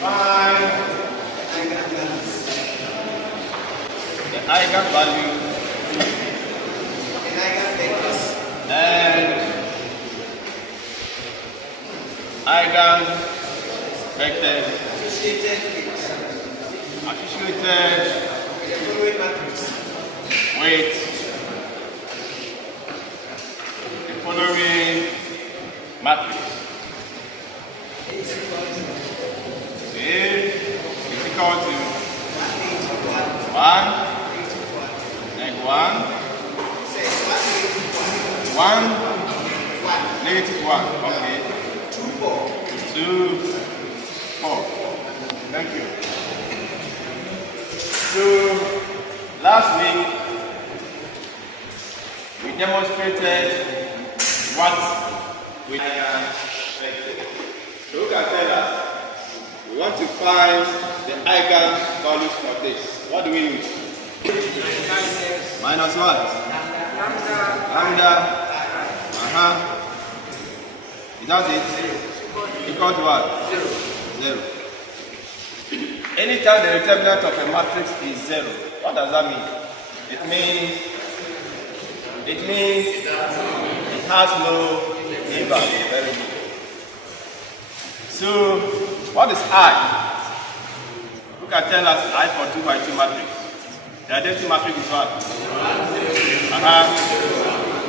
Find the eigenvalue and eigenvectors associated with the following matrix. A is equal to 1, negative 1, 1, negative 1, okay. 2, 4. Thank you. So, last week, we demonstrated what we eigenvectors. So, who can tell us? We want to find the eigenvalues for this. What do we use? Minus what? Lambda. Is that it? Equal to what? 0. Anytime the determinant of a matrix is 0, what does that mean? It means it has no inverse. Very good. So, what is I? Who can tell us I for 2 by 2 matrix? The identity matrix is what?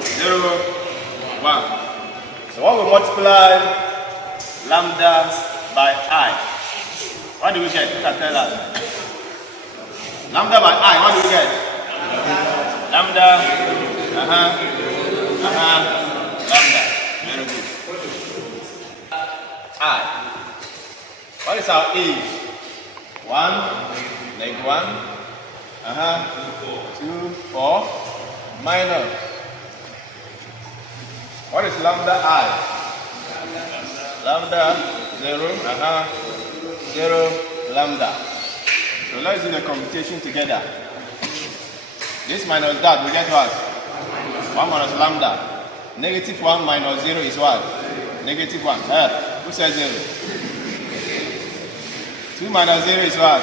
0, 1. So what we multiply lambda by I? What do we get? Who can tell us? Lambda by I, what do we get? Lambda, lambda. Very good. I. What is our A? 1, negative 1, 2, 4, minus. What is lambda I? Lambda 0, 0, lambda. So let's do the computation together. This minus that, we get what? 1 minus lambda. Negative 1 minus 0 is what? Negative 1. Who says 0? 2 minus 0 is what?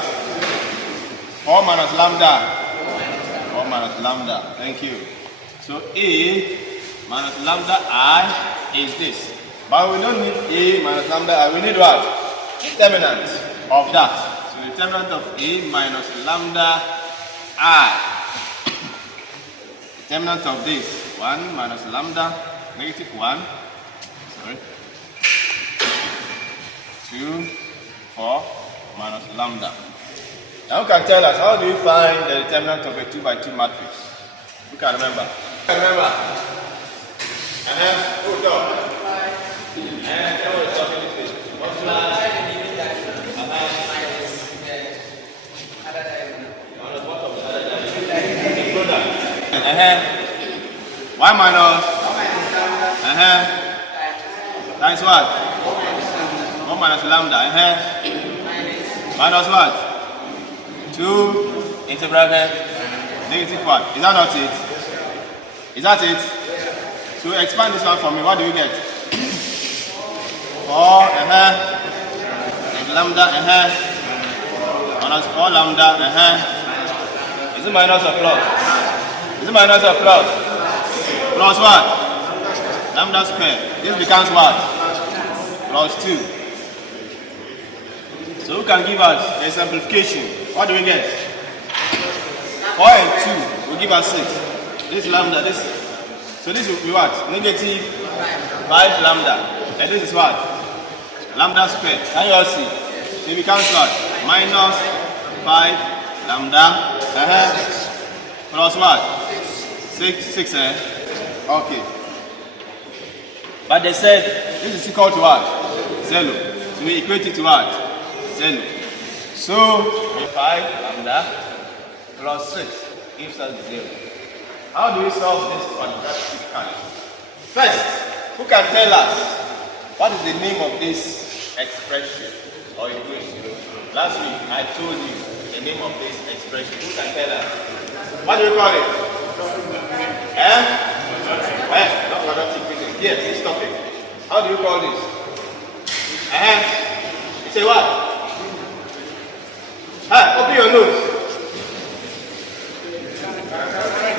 4 minus lambda. 4 minus lambda. Thank you. So A minus lambda I is this. But we don't need A minus lambda I. We need what? Determinant of that. So the determinant of A minus lambda I. Determinant of this. 1 minus lambda, negative 1. Sorry. 2, 4 minus lambda. Now who can tell us how do we find the determinant of a 2 by 2 matrix? Who can remember? Remember? Hold on. Y minus times what? 1 minus lambda minus what? 2 into bracket negative 1. Is that not it? Is that it? So expand this one for me. What do you get? 4 and lambda minus 4 lambda Is it minus or plus? Is it minus or plus? Plus what? Lambda square. This becomes what? Plus 2. So who can give us a simplification? What do we get? 4 and 2 will give us 6. This lambda, this. So this will be what? Negative 5 lambda. And this is what? Lambda square. Can you all see? It becomes what? Minus 5 lambda. Plus what? 6 Okay. But they said this is equal to what? 0. So we equate it to what? 0. So 5 lambda plus 6 gives us 0. How do we solve this quadratic kind? First, who can tell us what is the name of this expression or equation? Last week I told you the name of this expression. Who can tell us? What do you call it? Not quadratic equation. Yes, let's stop it. How do you call this? It's a what? Open your nose.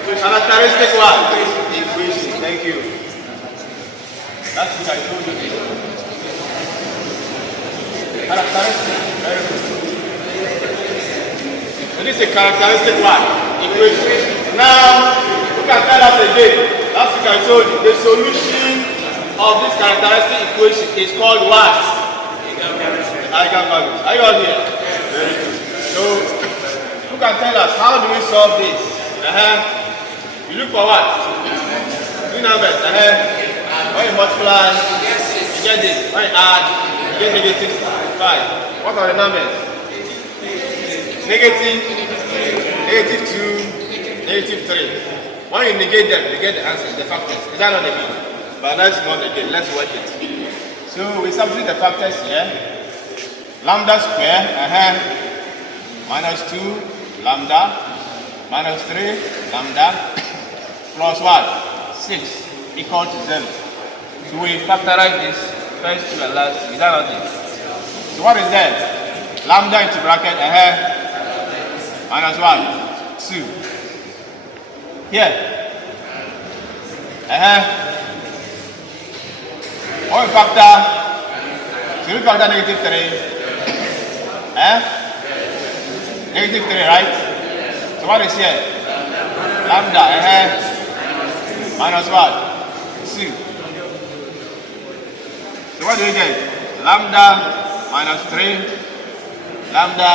Characteristic one. Equation. Thank you. That's what I told you. Characteristic. Very good. So this is a characteristic one. Equation. Now, you can tell us again. That's what I told you. The solution of this characteristic equation is called what? Eigenvalues. Are you all here? Very good. So, who can tell us how do we solve this? You look for what? Two numbers. When you multiply, you get this. When you add, you get negative 5. What are the numbers? Negative 2, negative 3. When you negate them, you get the answer, the factors. Is that not the meaning? But let's not negate, let's work it. So we substitute the factors here. Lambda square, minus 2 lambda, minus 3 lambda, plus what? 6 equal to 0. So we factorize this first to the last. Is that not it? So what is that? Lambda into bracket, minus 1, 2. Here, what we factor? So we factor negative 3. Negative 3, right? So what is here? Lambda, minus what? 2. So what do we get? Lambda minus 3, lambda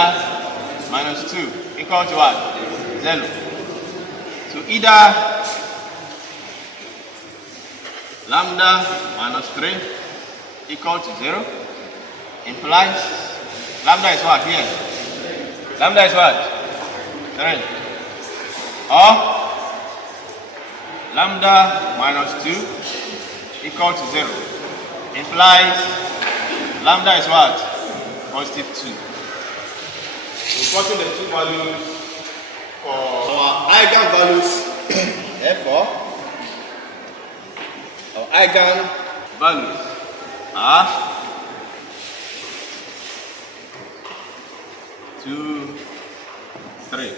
minus 2 equal to what? 0. So either lambda minus 3 equal to 0 implies lambda is what here? Lambda is what? 3. Or lambda minus 2 equal to 0 implies lambda is what? Positive 2. We're plotting the two values for our eigenvalues. Therefore, our eigenvalues are 2, 3.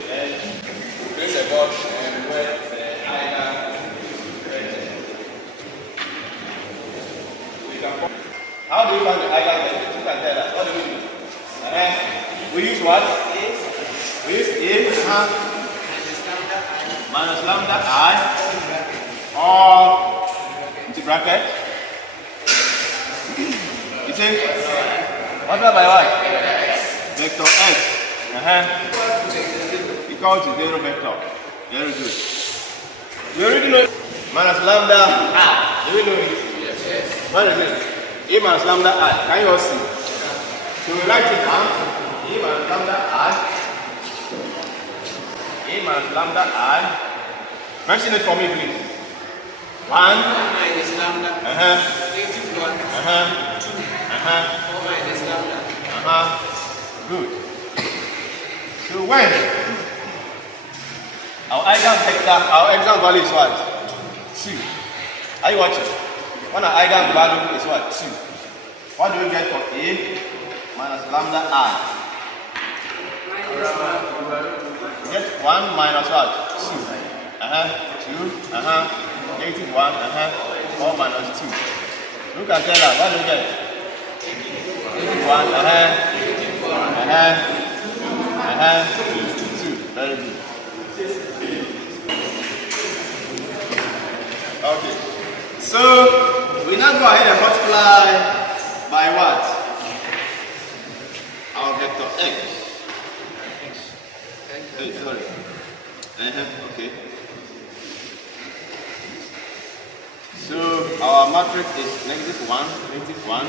Then bring the box and write the eigenvector. How do we find the eigenvector? You can tell us. What do we do? We use what? We use A minus lambda I all into bracket. You see? Multiply by what? Vector x. Equal to 0 vector. Very good. We already know minus lambda I. Do we know it? Yes. What is it? A minus lambda I. Can you all see? So we write it down. A minus lambda I. A minus lambda I. Mention it for me, please. 1 minus lambda. Negative 1. 2. 4 minus lambda. Good. So when our eigenvector, our eigenvalue is what? 2. Are you watching? When our eigenvalue is what? 2. What do we get for A minus lambda I? We get 1 minus what? 2. 2. Negative 1. 4 minus 2. Look at that. What do we get? Negative 1. 2. Very good. Okay. So we now go ahead and multiply by what? Our vector x. Hey, sorry. Okay. So our matrix is negative 1,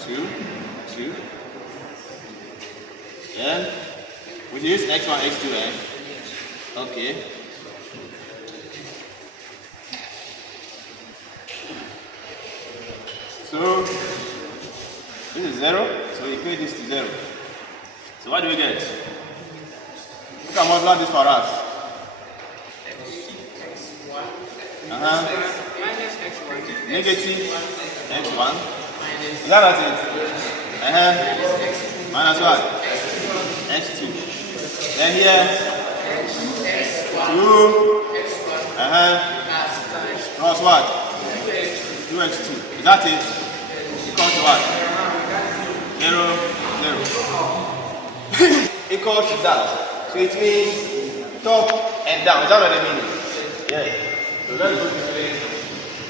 2, 2. Yeah. We use x1, x2, Okay. So this is 0, so we equate this to 0. So what do we get? Who can multiply this for us? Minus x1. Negative x1. Is that it? Minus what? X2. Then here, 2, plus what? 2x2. Is that it? Equal to what? 0, 0. Equal to that. So it means top and down. Is that what I mean? Yeah. So let's go to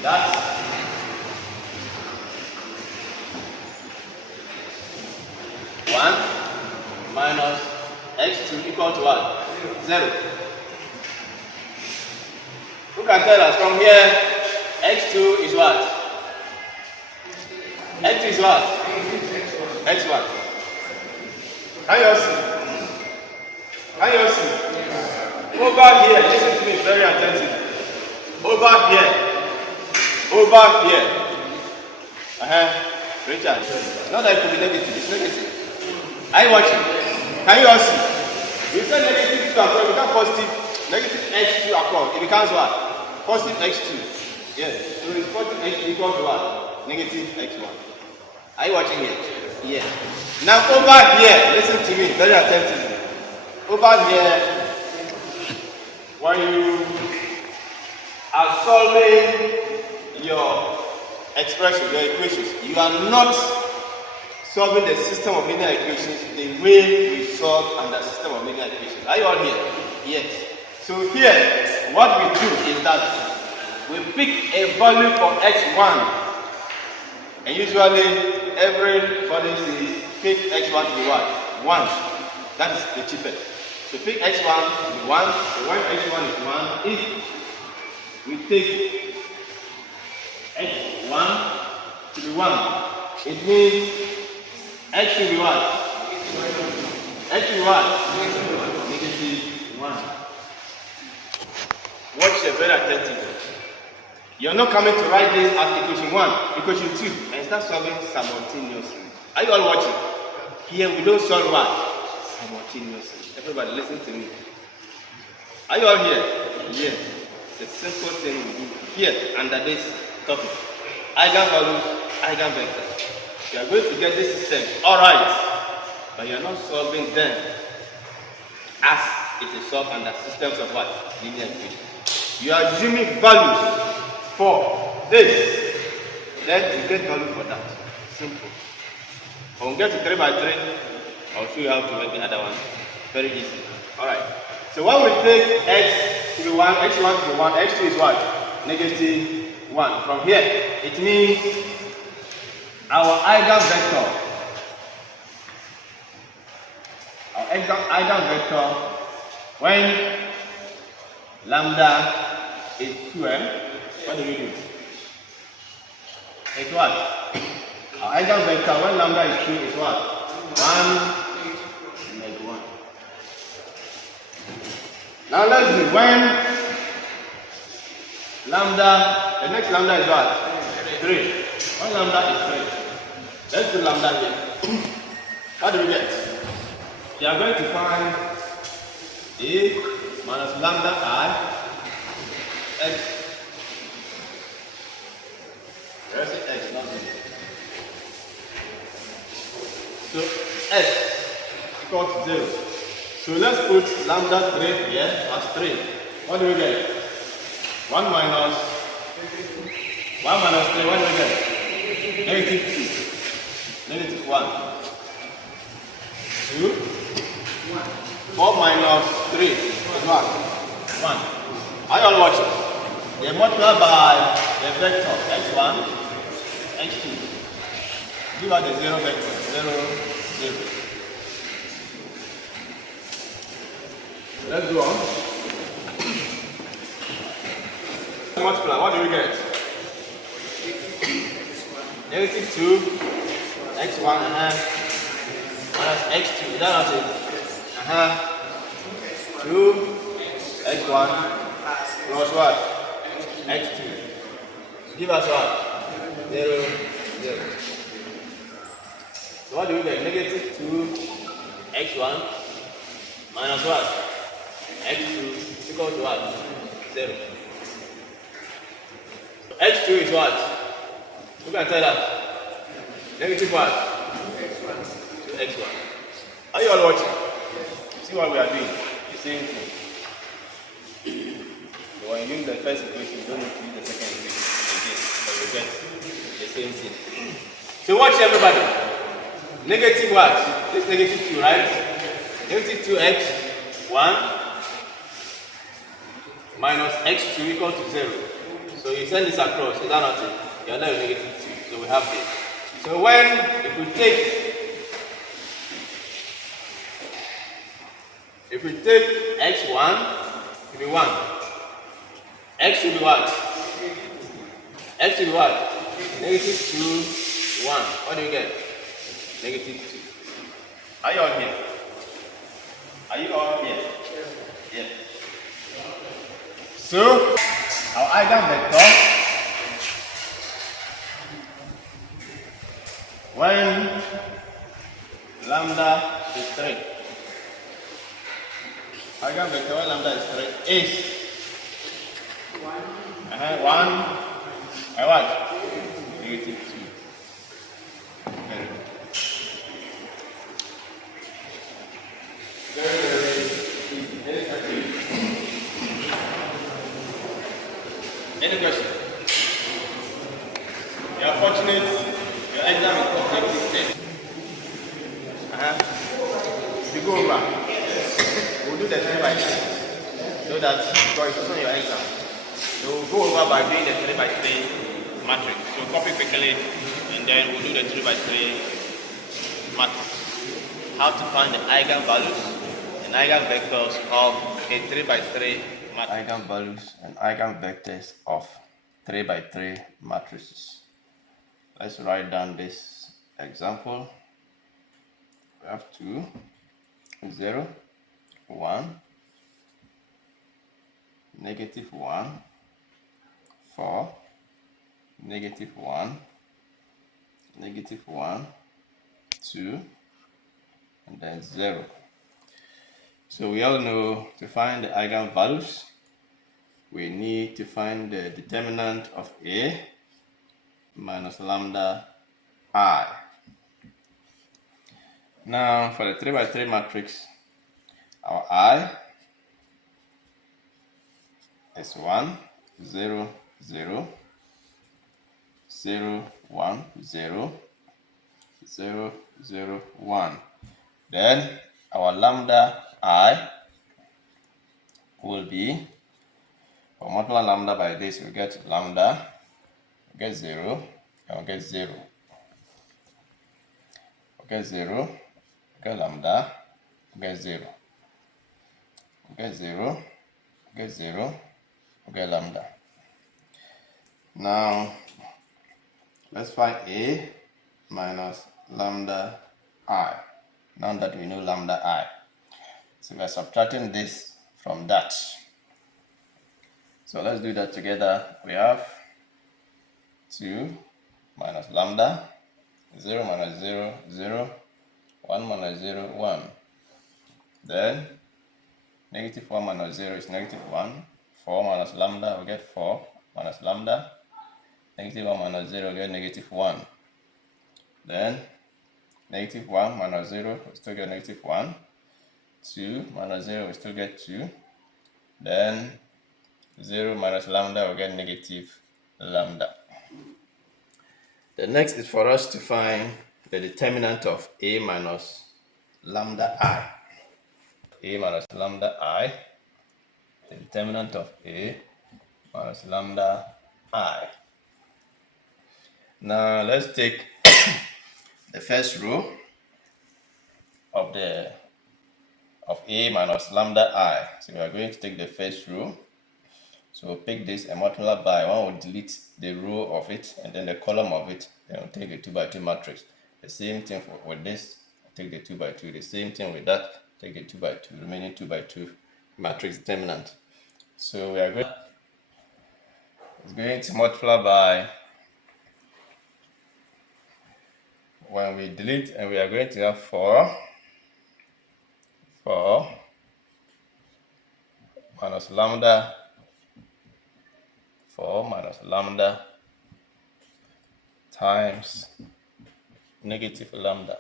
that. 1 minus x2 equal to what? 0. Who can tell us from here? X2 is what? X2 is what? X what? Can you all see? Can you all see? Over here, listen to me very attentively. Over here. Over here. Richard. Not that it could be negative, it's negative. Are you watching? Can you all see? You say negative 2 across, it becomes positive, negative x2 across. It becomes what? Positive x2. Yes. So it's positive x2 equal to what? Negative x1. Are you watching here? Yes. Now over here, listen to me very attentively. Over here, when you are solving your expression, your equations, you are not solving the system of linear equations the way we solve under system of linear equations. Are you all here? Yes. So here, what we do is that we pick a value for x1, and usually every value is pick x1 to be what? 1. That is the cheapest. So pick x1 to be 1. So when x1 is 1, if we take x1 to be 1, it means x will be what? X will be what? Negative 1. Watch it very attentively. You're not coming to write this as equation 1, equation 2, and start solving simultaneously. Are you all watching? Here we don't solve what? Simultaneously. Everybody listen to me. Are you all here? Yes. The simple thing we do here under this topic. Eigenvalues, eigenvectors. You are going to get this system, alright, but you are not solving them as it is solved under systems of what? Linear equations. You are assuming values for this, then you get value for that. Simple. When we get to 3 by 3, I'll show you how to make the other one. Very easy. Alright. So when we take x to be 1, x1 to be 1, x2 is what? Negative 1. From here, it means our eigenvector, when lambda is 2m, what do we do? It's what? Our eigenvector when lambda is 2 is what? 1 and 1. Now let's do when lambda, the next lambda is what? 3. When lambda is 3. Let's do lambda here. What do we get? You are going to find a minus lambda I x. Where's the x? Not here. So x equals 0. So let's put lambda 3 here as 3. What do we get? 1 minus 3. What do we get? Negative 2. Negative 1. 2. 4 minus 3 is what? 1. Are you all watching? They multiply by the vector x1, x2. Give us the 0 vector. 0, 0. Let's go on. Multiply. What do we get? Negative 2 x1 minus x2. That's it. 2 x1 plus what? x2. Give us what? 0, 0. So what do we get? Negative 2 x1 minus what? x2 equal to what? 0. x2 is what? Who can tell us? Negative what? x1. Are you all watching? See what we are doing? The same thing. So when you use the first equation, you don't need to use the second equation again, but you get the same thing. So watch everybody. Negative what? This is negative 2, right? Negative 2x1 minus x2 equal to 0. So you send this across, is that not it? You are now negative 2. So we have this. So if we take x1, it will be 1. X should be what? X should be what? Negative 2, 1. What do you get? Negative 2. Are you all here? Are you all here? Yeah. So, our eigenvector, when lambda is 3, eigenvector when lambda is 3 is 1 and what? Negative 2. Very easy. Any question? You are fortunate. Your exam is objective test. If you go over, we'll do the 3 by 3. So that because it's on your exam. So we'll go over by doing the 3 by 3 matrix. So copy quickly and then we'll do the 3 by 3 matrix. How to find the eigenvalues and eigenvectors of a 3 by 3 matrix. Eigenvalues and eigenvectors of 3 by 3 matrices. Let's write down this example. We have 2, 0, 1, negative 1, 4, negative 1, negative 1, 2, and then 0. So we all know to find the eigenvalues, we need to find the determinant of A minus lambda I. Now for the 3 by 3 matrix, our I is 1, 0, 0, 0, 1, 0, 0, 0, 1. Then our lambda I will be, or multiply lambda by this, we get lambda, we get 0, and we get 0. We get 0, we get lambda, we get 0. We get 0, we get 0, we get lambda. Now, let's find A minus lambda I, now that we know lambda I. So we are subtracting this from that. So let's do that together. We have 2 minus lambda, 0 minus 0, 0, 1 minus 0, 1. Then negative 1 minus 0 is negative 1. 4 minus lambda, we get 4 minus lambda. Negative 1 minus 0, we get negative 1. Then negative 1 minus 0, we still get negative 1. 2 minus 0, we still get 2. Then 0 minus lambda, we get negative lambda. The next is for us to find the determinant of A minus lambda I. A minus lambda I, the determinant of A minus lambda I. Now let's take the first row of A minus lambda I. So we are going to take the first row. So we'll pick this and multiply by 1, will delete the row of it and then the column of it, then we'll take the 2 by 2 matrix. The same thing with this, take the 2 by 2. The same thing with that, take the 2 by 2, remaining 2 by 2 matrix determinant. So we are going to multiply by, when we delete, and we are going to have 4 minus lambda, 4 minus lambda times negative lambda.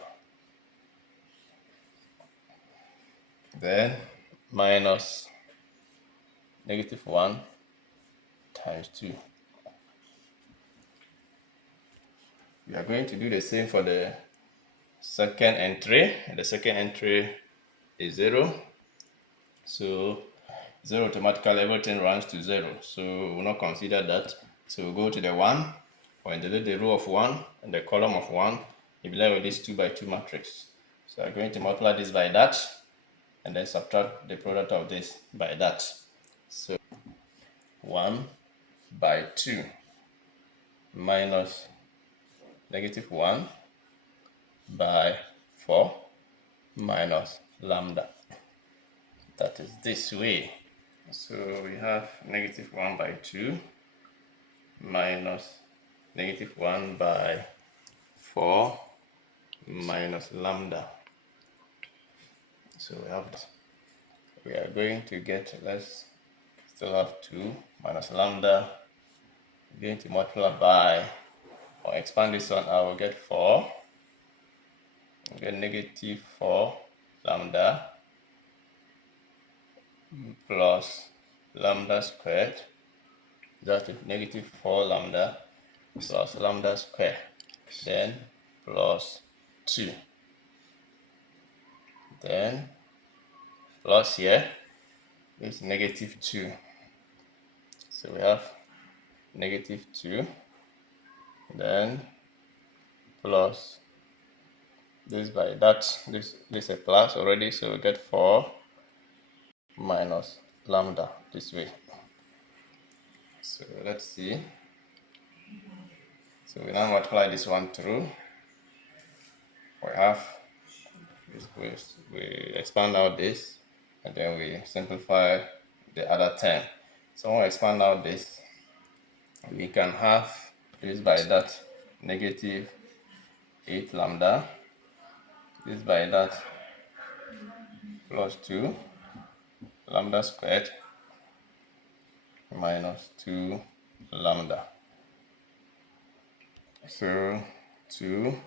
then minus -1 times 2. We are going to do the same for the second entry. The second entry is 0. So 0 automatically, everything runs to 0. So we'll not consider that. So we'll go to the 1, or delete the row of 1 and the column of 1. You'll be left with this 2 by 2 matrix. So I'm going to multiply this by that, and then subtract the product of this by that. So 1 by 2 minus -1 by 4 minus lambda. That is this way. So we have -1 by 2 minus -1 by 4 minus lambda. So we have that. We are going to get, let's still have 2 minus lambda. We're going to multiply by, or expand this one, I will get 4. We'll get -4 lambda plus lambda squared. That is -4 lambda plus lambda squared. Then plus 2. Then plus here is -2. So we have -2. Then plus this by that. This is a plus already, so we get 4 minus lambda this way. So let's see. So we now multiply this one through. We have we expand out this, and then we simplify the other term. So when we expand out this, we can have this by that -8 lambda, this by that plus 2 lambda squared minus 2 lambda. So 2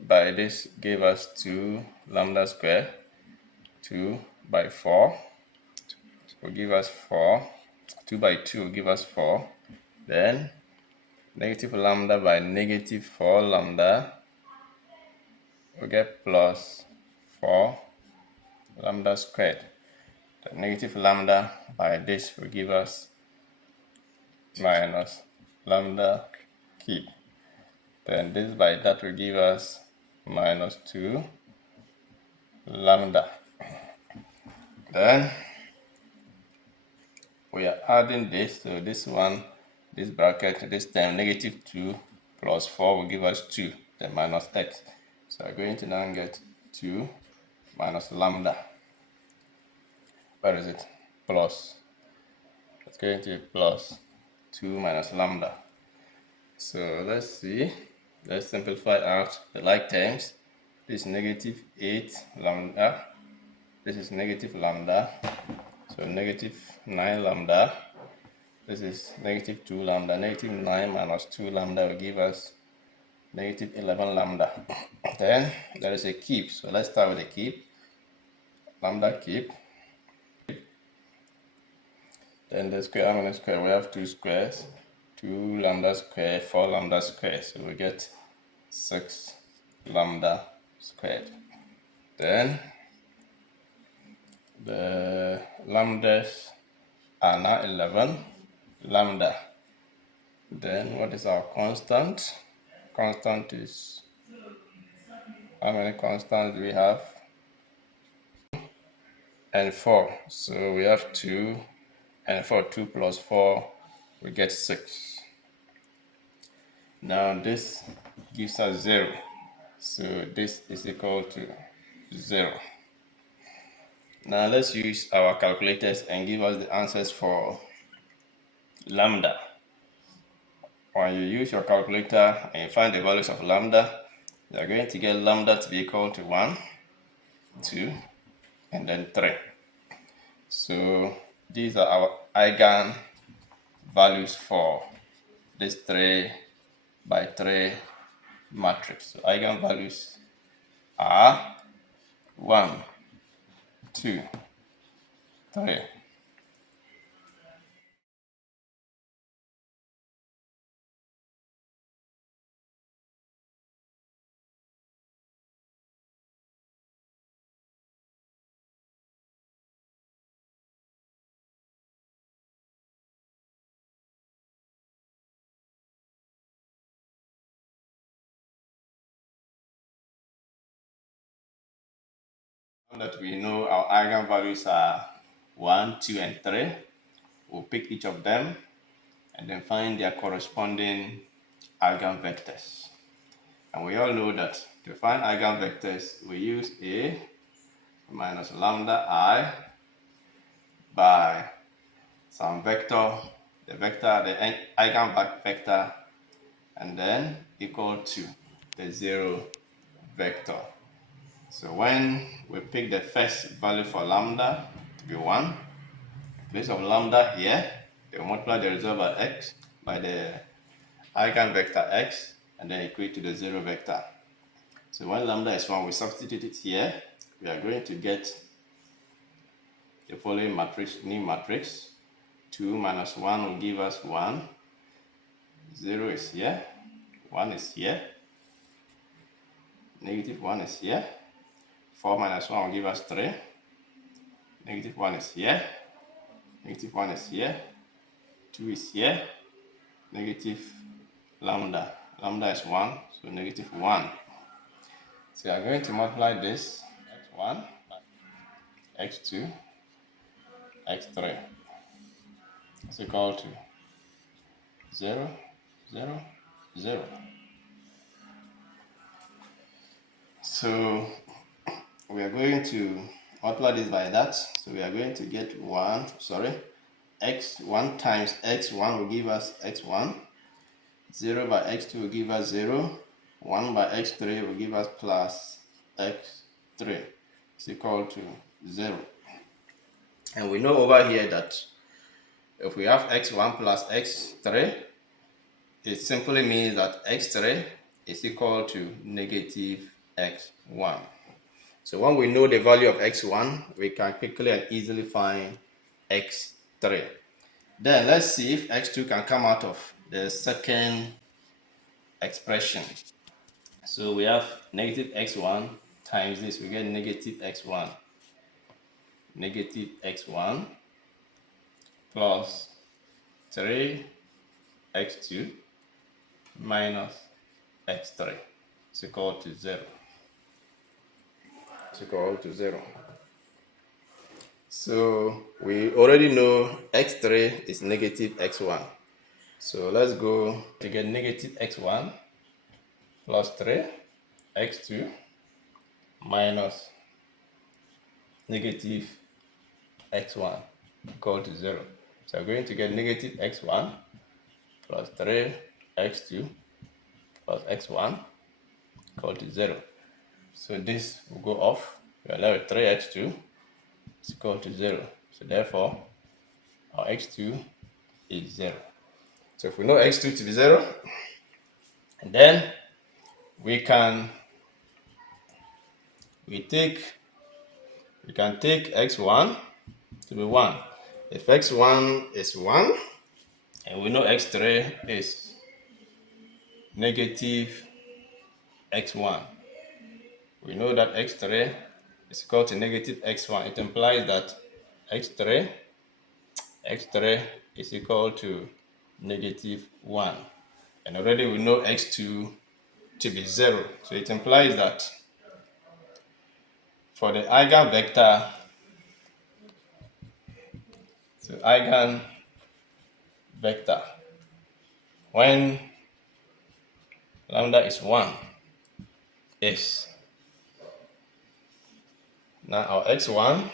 by this gave us 2 lambda squared. 2 by 4 will give us 4. 2 by 2 will give us 4. Then negative lambda by -4 lambda, we get plus 4 lambda squared. The negative lambda by this will give us minus lambda cube. Then this by that will give us minus 2 lambda. Then we are adding this, so this one, this bracket, this term, -2 plus 4 will give us 2, then minus x. So I'm going to now get 2 minus lambda. Where is it? Plus. It's going to be plus 2 minus lambda. So let's see. Let's simplify out the like terms. This is -8 lambda. This is negative lambda. So -9 lambda. This is -2 lambda. -9 minus 2 lambda will give us -11 lambda. Then there is a cube. So let's start with a cube. Lambda cube. Then the square, how many square? We have 2 squares. 2 lambda square, 4 lambda square. So we get 6 lambda squared. Then the lambdas are now 11 lambda. Then what is our constant? Constant is, how many constants do we have? And 4. So we have 2 and 4. 2 plus 4, we get 6. Now this gives us 0. So this is equal to 0. Now let's use our calculators and give us the answers for lambda. When you use your calculator and you find the values of lambda, you are going to get lambda to be equal to 1, 2, and then 3. So these are our eigenvalues for this 3 by 3 matrix. So eigenvalues are 1, 2, 3. That we know our eigenvalues are 1, 2, and 3. We'll pick each of them and then find their corresponding eigenvectors. And we all know that to find eigenvectors, we use A minus lambda I by some vector, the eigenvector, and then equal to the 0 vector. So when we pick the first value for lambda to be 1, in place of lambda here, we multiply the result by the eigenvector x, and then equate to the 0 vector. So when lambda is 1, we substitute it here. We are going to get the following matrix, new matrix. 2 minus 1 will give us 1. 0 is here. 1 is here. Negative 1 is here. 4 minus 1 will give us 3. Negative 1 is here. Negative 1 is here. 2 is here. Negative lambda. Lambda is 1, so negative 1. So we are going to multiply this x1, x2, x3 is equal to 0, 0, 0. So we are going to multiply this by that. So we are going to get x1 times x1 will give us x1. 0 by x2 will give us 0. 1 by x3 will give us plus x3 is equal to 0. And we know over here that if we have x1 plus x3, it simply means that x3 is equal to negative x1. So when we know the value of x1, we can quickly and easily find x3. Then let's see if x2 can come out of the second expression. So we have negative x1 times this, we get negative x1. Negative x1 plus 3x2 minus x3 is equal to 0. It's equal to 0. So we already know x3 is negative x1. So let's go to get negative x1 plus 3 x2 minus negative x1 equal to 0. So we're going to get negative x1 plus 3 x2 plus x1 equal to 0. So this will go off. We are left with 3x2 is equal to 0. So therefore, our x2 is 0. So if we know x2 to be 0, and then we can take x1 to be 1. If x1 is 1, and we know x3 is negative x1, we know that x3 is equal to negative x1. It implies that x3 is equal to negative 1. And already we know x2 to be 0. So it implies that for the eigenvector, when lambda is 1, is now our x1,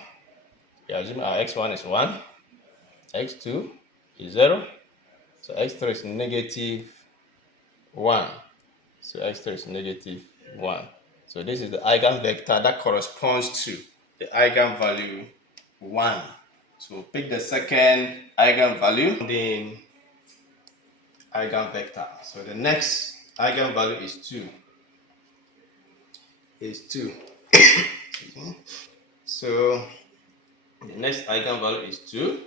we assume our x1 is 1, x2 is 0, so x3 is negative 1. So x3 is negative 1. So this is the eigenvector that corresponds to the eigenvalue 1. So pick the second eigenvalue, the eigenvector. So the next eigenvalue is 2. So The next eigenvalue is 2.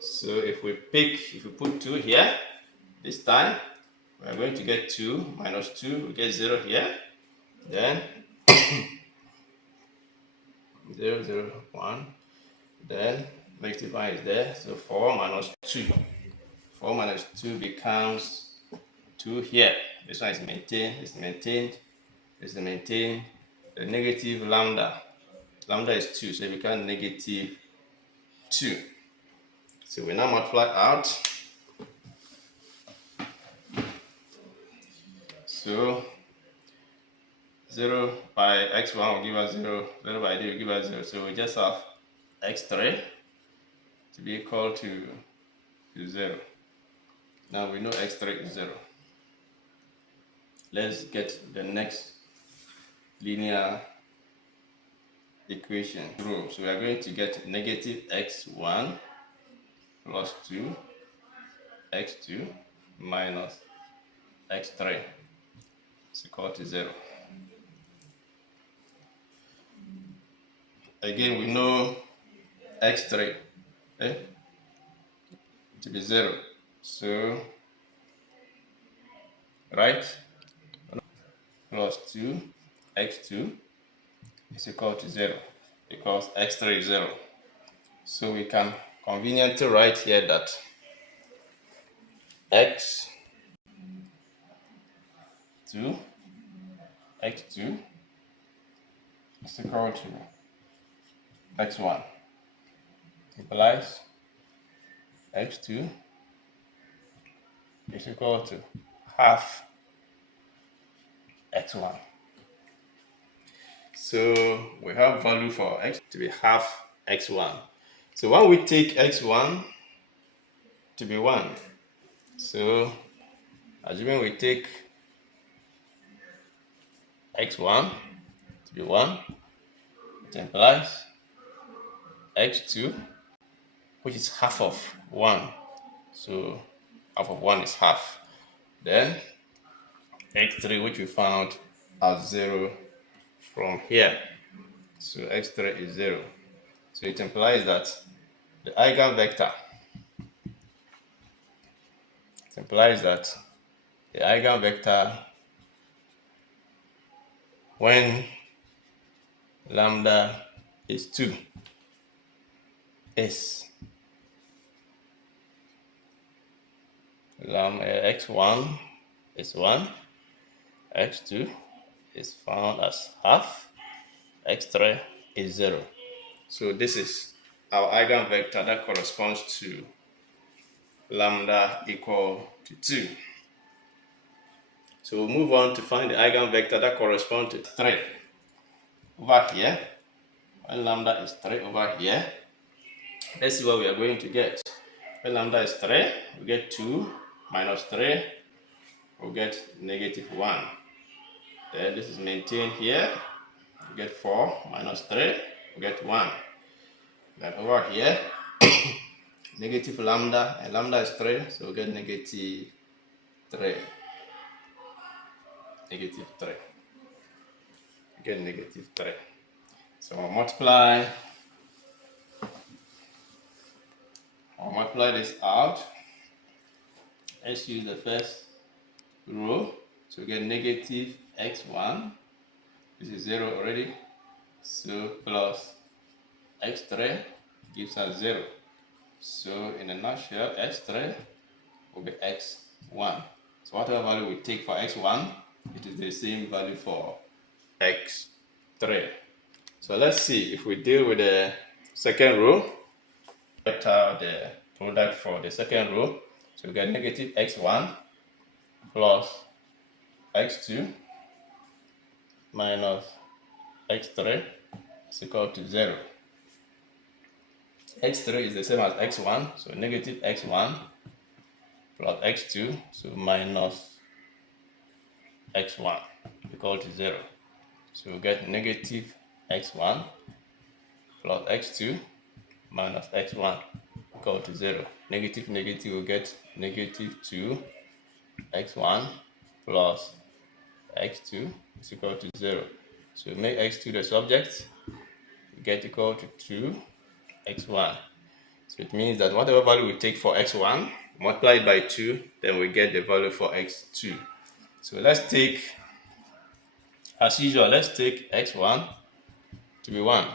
So if we put 2 here, this time we are going to get 2 minus 2, we get 0 here. Then 0, 0, 1. Then multiply is there. So 4 minus 2. 4 minus 2 becomes 2 here. This one is maintained, this is maintained, this is maintained. The negative lambda. Lambda is 2, so it becomes negative 2. So we now multiply out. So 0 by x1 will give us 0, 0 by d will give us 0. So we just have x3 to be equal to 0. Now we know x3 is 0. Let's get the next linear equation row. So we are going to get negative x1 plus 2 x2 minus x3 is equal to 0. Again, we know x3 to be 0. So, right, plus 2 x2 is equal to 0 because x3 is 0. So we can conveniently write here that x2 x2 is equal to x1 implies x2 is equal to half x1. So we have value for x to be half x1. So when we take x1 to be 1, so assuming we take x1 to be 1, it implies x2, which is half of 1. So half of 1 is half. Then x3, which we found as 0 from here. So x3 is 0. So it implies that the eigenvector, when lambda is 2 is x1 is 1, x2 is found as half, x3 is 0. So this is our eigenvector that corresponds to lambda equal to 2. So we'll move on to find the eigenvector that corresponds to 3 over here. When lambda is 3 over here, let's see what we are going to get. When lambda is 3, we get 2 minus 3, we'll get negative 1. Then this is maintained here. We get 4 minus 3, we get 1. Then over here, negative lambda, and lambda is 3, so we get negative 3. Negative 3. We get negative 3. So I'll multiply this out. Let's use the first row. So we get negative x1. This is 0 already. So plus x3 gives us 0. So in a nutshell, x3 will be x1. So whatever value we take for x1, it is the same value for x3. So let's see if we deal with the second row. Get out the product for the second row. So we get negative x1 plus x2 minus x3 is equal to 0. x3 is the same as x1, so negative x1 plus x2, so minus x1 equal to 0. So we get negative x1 plus x2 minus x1 equal to 0. Negative, negative, we get negative 2 x1 plus x2 is equal to 0. So we make x2 the subject, we get equal to 2 x1. So it means that whatever value we take for x1, multiply it by 2, then we get the value for x2. So let's take, as usual, let's take x1 to be 1.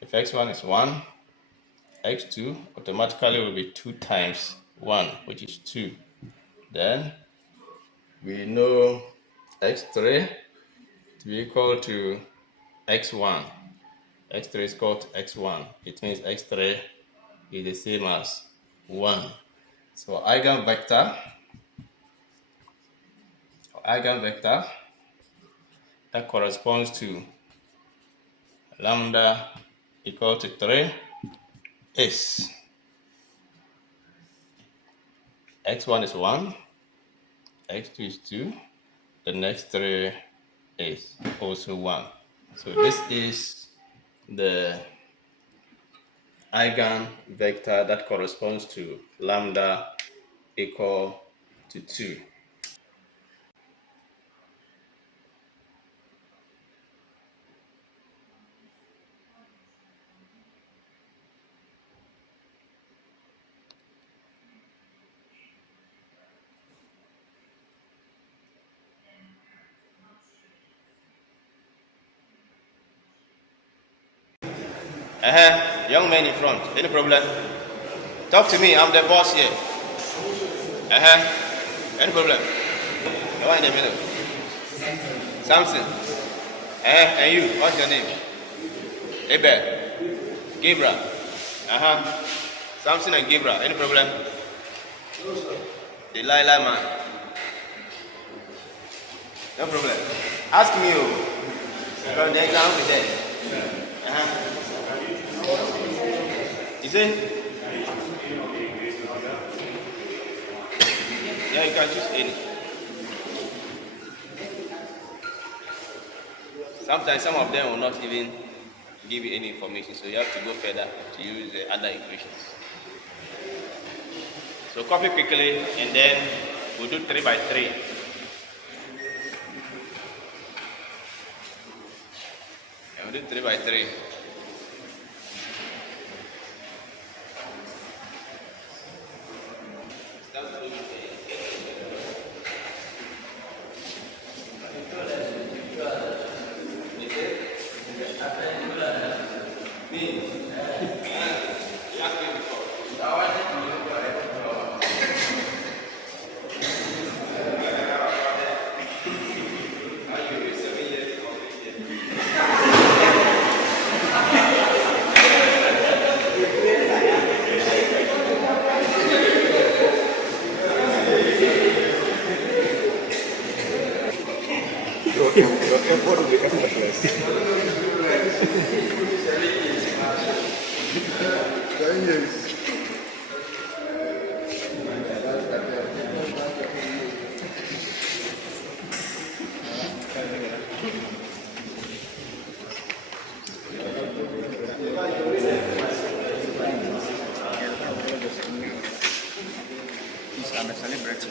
If x1 is 1, x2 automatically will be 2 times 1, which is 2. Then we know x3 to be equal to x1. x3 is equal to x1. It means x3 is the same as 1. So eigenvector that corresponds to lambda equal to 3 is x1 is 1, x2 is 2, the next 3 is also 1. So this is the eigenvector that corresponds to lambda equal to 2. Young man in front, any problem? Talk to me, I'm the boss here. Any problem? The one in the middle. Samson. And you, what's your name? Abel. Gabriel. Samson and Gabriel, any problem? Delilah man. No problem. Ask me, from the exam with that. You see? Yeah, you can choose any. Sometimes some of them will not even give you any information, so you have to go further to use the other equations. So copy quickly, and then we'll do 3 by 3. And we'll do 3 by 3. I'm a celebrity.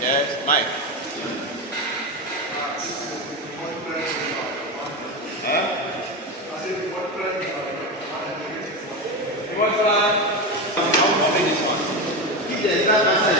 Yes, Mike. What one? How big is one?